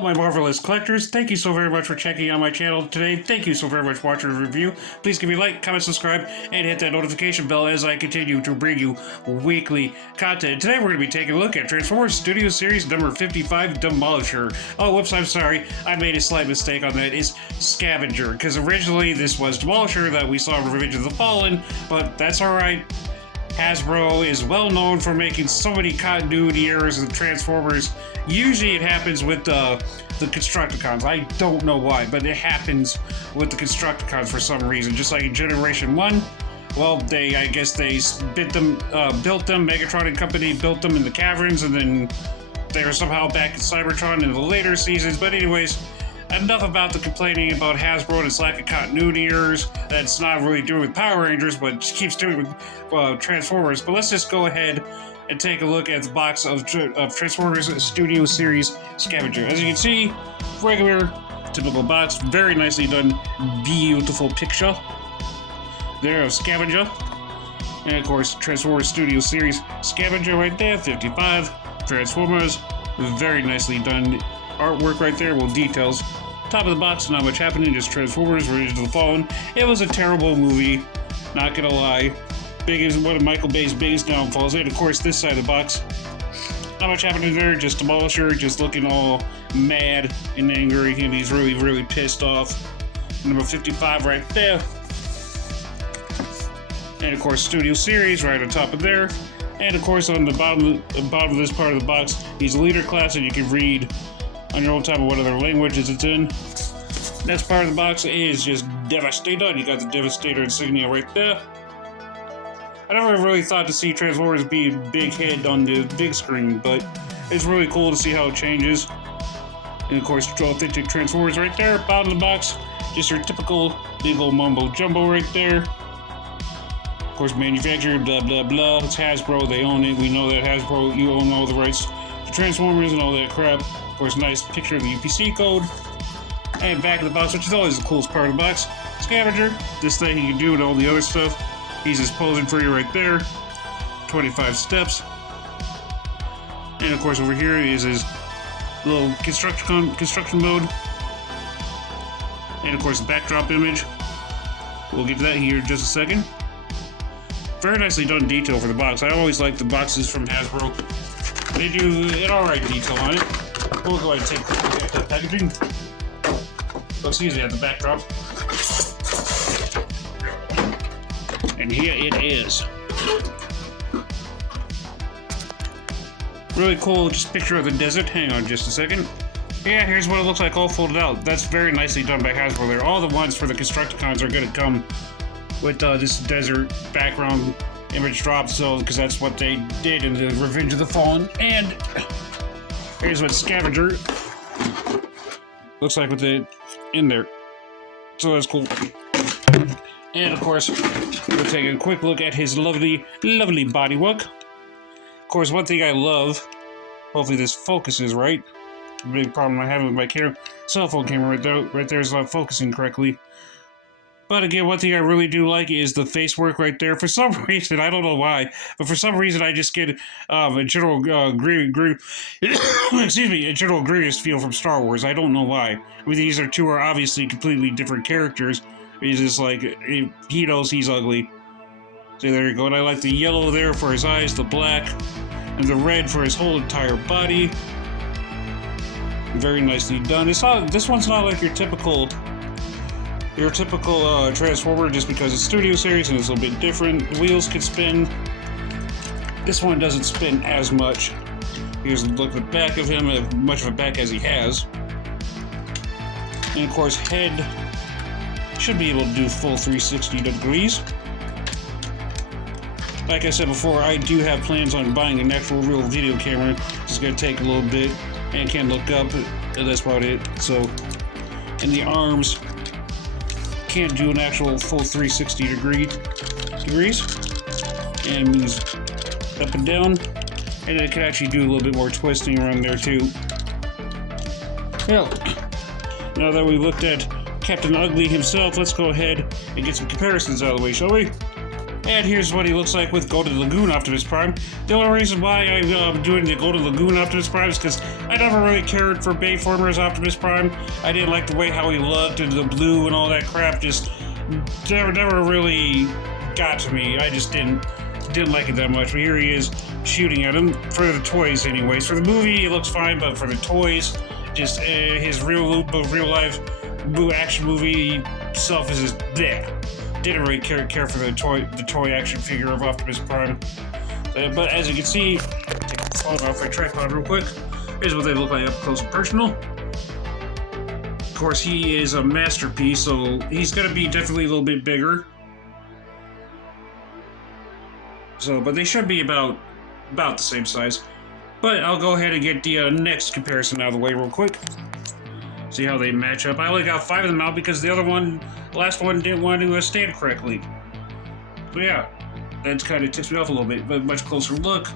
Hello my marvelous collectors, thank you so very much for checking out my channel today. Thank you so very much for watching the review. Please give me a like, comment, subscribe, and hit that notification bell as I continue to bring you weekly content. Today we're going to be taking a look at Transformers Studio Series number 55, Demolisher. Oh, whoops, I'm sorry. I made a slight mistake on that. It's Scavenger, because originally this was Demolisher that we saw in Revenge of the Fallen, but that's alright. Hasbro is well known for making so many continuity errors in Transformers. Usually it happens with the Constructicons. I don't know why, but it happens with the Constructicons for some reason. Just like in Generation 1, well, I guess they built them, Megatron and company built them in the caverns, and then they were somehow back in Cybertron in the later seasons. But anyways, enough about the complaining about Hasbro and its lack of continuity errors. That's not really doing with Power Rangers, but just keeps doing with Transformers. But let's just go ahead and take a look at the box of Transformers Studio Series Scavenger. As you can see, regular, typical box, very nicely done, beautiful picture there of Scavenger. And of course, Transformers Studio Series Scavenger right there, 55 Transformers, very nicely done artwork right there, well, details. Top of the box, not much happening, just Transformers, Revenge of the Fallen. It was a terrible movie, not gonna lie. One of Michael Bay's biggest downfalls. And of course, this side of the box, not much happening there, just Demolisher, just looking all mad and angry, and he's really, really pissed off. Number 55 right there. And of course, Studio Series right on top of there. And of course, on the bottom of this part of the box, he's a leader class, and you can read on your own time of what other languages it's in. Next part of the box is just Devastator. You got the Devastator insignia right there. I never really thought to see Transformers be a big hit on the big screen, but it's really cool to see how it changes. And of course, authentic Transformers right there. Bottom of the box, just your typical big old mumbo jumbo right there. Of course, manufacturer, blah blah blah. It's Hasbro, they own it. We know that Hasbro, you own all the rights to Transformers and all that crap. Of course, nice picture of the UPC code. And back of the box, which is always the coolest part of the box, Scavenger. This thing he can do and all the other stuff. He's just posing for you right there. 25 steps. And of course, over here is his little construction mode. And of course, the backdrop image. We'll get to that here in just a second. Very nicely done detail for the box. I always like the boxes from Hasbro. They do an alright detail on it. We'll go ahead and take a quick look at the packaging. Looks easy at the backdrop. And here it is. Really cool, just picture of the desert. Hang on just a second. Yeah, here's what it looks like all folded out. That's very nicely done by Hasbro there. All the ones for the Constructicons are going to come with this desert background image drop, so because that's what they did in the Revenge of the Fallen. And here's what Scavenger looks like with it in there. So that's cool. And of course, we'll take a quick look at his lovely, lovely bodywork. Of course, one thing I love, hopefully this focuses right. The big problem I have with my cell phone camera right there is not focusing correctly. But again, one thing I really do like is the face work right there. For some reason, I don't know why, but for some reason I just get a general a general Grievous feel from Star Wars. I don't know why. I mean, these two are obviously completely different characters. He's just like, he knows he's ugly. So there you go. And I like the yellow there for his eyes, the black, and the red for his whole entire body. Very nicely done. This one's not like your typical Transformer, just because it's Studio Series and it's a little bit different. The wheels can spin. This one doesn't spin as much. Here's a look at the back of him, as much of a back as he has. And of course, head should be able to do full 360 degrees. Like I said before, I do have plans on buying an actual real video camera. It's going to take a little bit and can't look up, and that's about it. So, and the arms can't do an actual full 360 degrees. And moves up and down. And it can actually do a little bit more twisting around there too. Well, now that we looked at Captain Ugly himself, let's go ahead and get some comparisons out of the way, shall we? And here's what he looks like with Golden Lagoon Optimus Prime. The only reason why I'm doing the Golden Lagoon Optimus Prime is because I never really cared for Bayformer's Optimus Prime. I didn't like the way how he looked and the blue and all that crap. Just never really got to me. I just didn't like it that much. But here he is shooting at him for the toys, anyways. For the movie, it looks fine, but for the toys, just his real life action movie self is just bleh. Didn't really care for the toy action figure of Optimus Prime. But as you can see, take the phone off my tripod real quick. Here's what they look like up close and personal. Of course, he is a masterpiece, so he's gonna be definitely a little bit bigger. So, but they should be about the same size. But I'll go ahead and get the next comparison out of the way real quick. See how they match up. I only got 5 of them out because the last one didn't want to stand correctly. But yeah, that kind of ticks me off a little bit. But much closer look.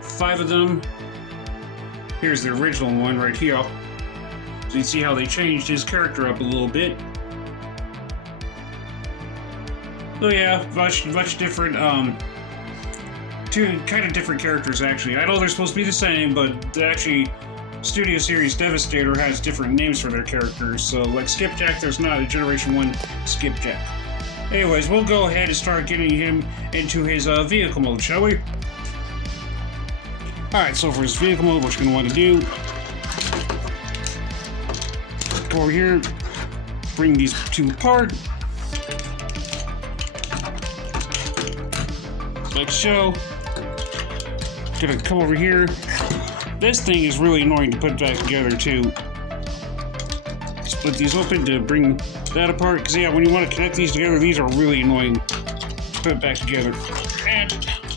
5 of them. Here's the original one right here. So you can see how they changed his character up a little bit. So yeah, much different. Two kind of different characters actually. I know they're supposed to be the same, but actually. Studio Series Devastator has different names for their characters, so like Skipjack, there's not a Generation 1 Skipjack. Anyways, we'll go ahead and start getting him into his vehicle mode, shall we? Alright, so for his vehicle mode, what you're going to want to do, go over here, bring these two apart, like so. Gonna come over here. This thing is really annoying to put back together too. Split these open to bring that apart, because yeah, when you want to connect these together, these are really annoying to put back together. And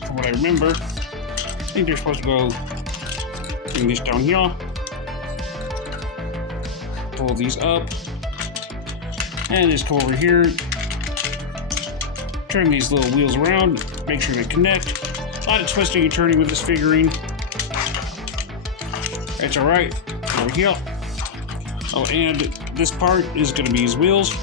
from what I remember, I think they're supposed to go bring this down here, pull these up, and just go over here, turn these little wheels around, make sure they connect. A lot of twisting and turning with this figurine. That's alright. Over here. Oh, and this part is going to be his wheels.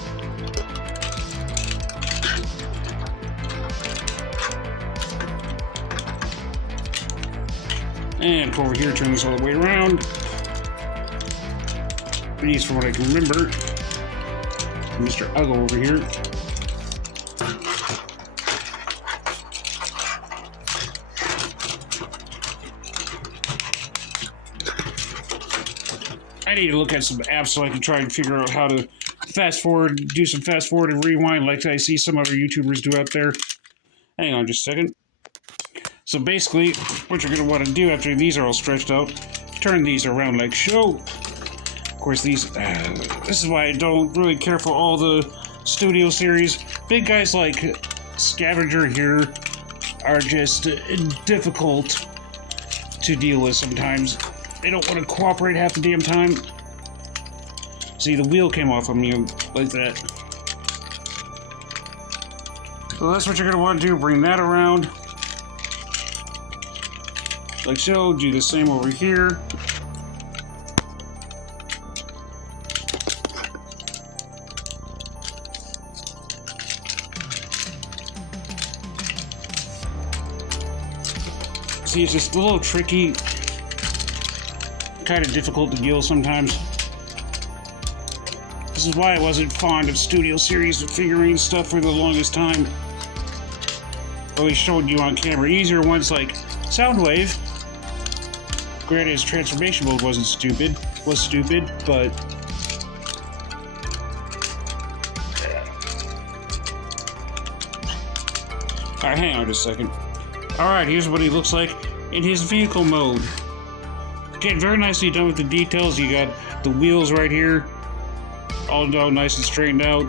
And go over here, turn this all the way around. These, from what I can remember, Mr. Uggo over here. I need to look at some apps so I can try and figure out how to fast forward, do some fast forward and rewind like I see some other YouTubers do out there. Hang on just a second. So basically, what you're going to want to do after these are all stretched out, turn these around like so. Of course, these, this is why I don't really care for all the Studio Series. Big guys like Scavenger here are just difficult to deal with sometimes. They don't want to cooperate half the damn time. See, the wheel came off on me like that. So that's what you're going to want to do. Bring that around. Like so. Do the same over here. See, it's just a little tricky. Kind of difficult to deal sometimes. This is why I wasn't fond of Studio Series figurine stuff for the longest time. Always showed you on camera. Easier ones like Soundwave. Granted, his transformation mode wasn't stupid. Was stupid, but alright, hang on just a second. Alright, here's what he looks like in his vehicle mode. Again, very nicely done with the details. You got the wheels right here, all done nice and straightened out.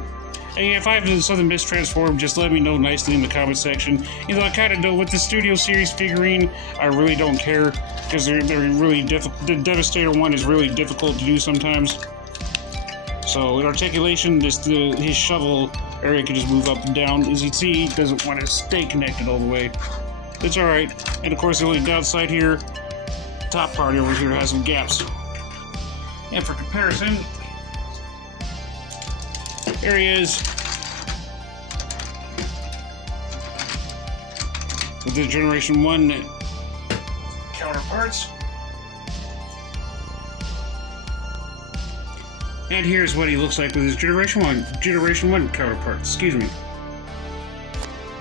And yeah, if I have something mistransformed, just let me know nicely in the comment section. You know, I kind of know with the Studio Series figurine, I really don't care, because they're really difficult. The Devastator one is really difficult to do sometimes. So in articulation, his shovel area can just move up and down. As you can see, he doesn't want to stay connected all the way. That's alright. And of course, the only downside here, top part over here has some gaps. And for comparison, here he is with his Generation 1 counterparts. And here's what he looks like with his Generation 1 counterparts. Excuse me.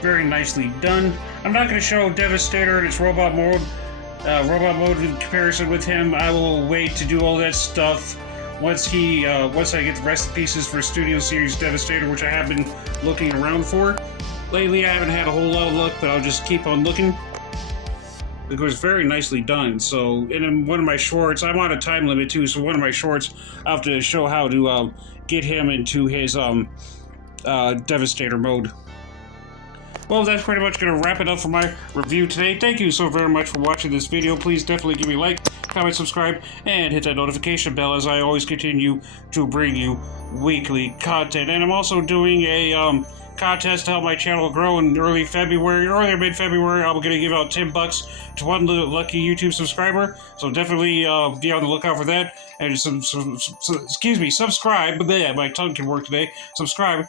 Very nicely done. I'm not going to show Devastator in its robot mode in comparison with him. I will wait to do all that stuff once I get the rest of the pieces for Studio Series Devastator, which I have been looking around for. Lately, I haven't had a whole lot of luck, but I'll just keep on looking. It was very nicely done. So, and in one of my shorts, I'm on a time limit too, so one of my shorts, I'll have to show how to get him into his Devastator mode. Well, that's pretty much going to wrap it up for my review today. Thank you so very much for watching this video. Please definitely give me a like, comment, subscribe, and hit that notification bell as I always continue to bring you weekly content. And I'm also doing a contest to help my channel grow in early or mid-February. I'm going to give out $10 to one lucky YouTube subscriber. So definitely be on the lookout for that. And subscribe. My tongue can work today. Subscribe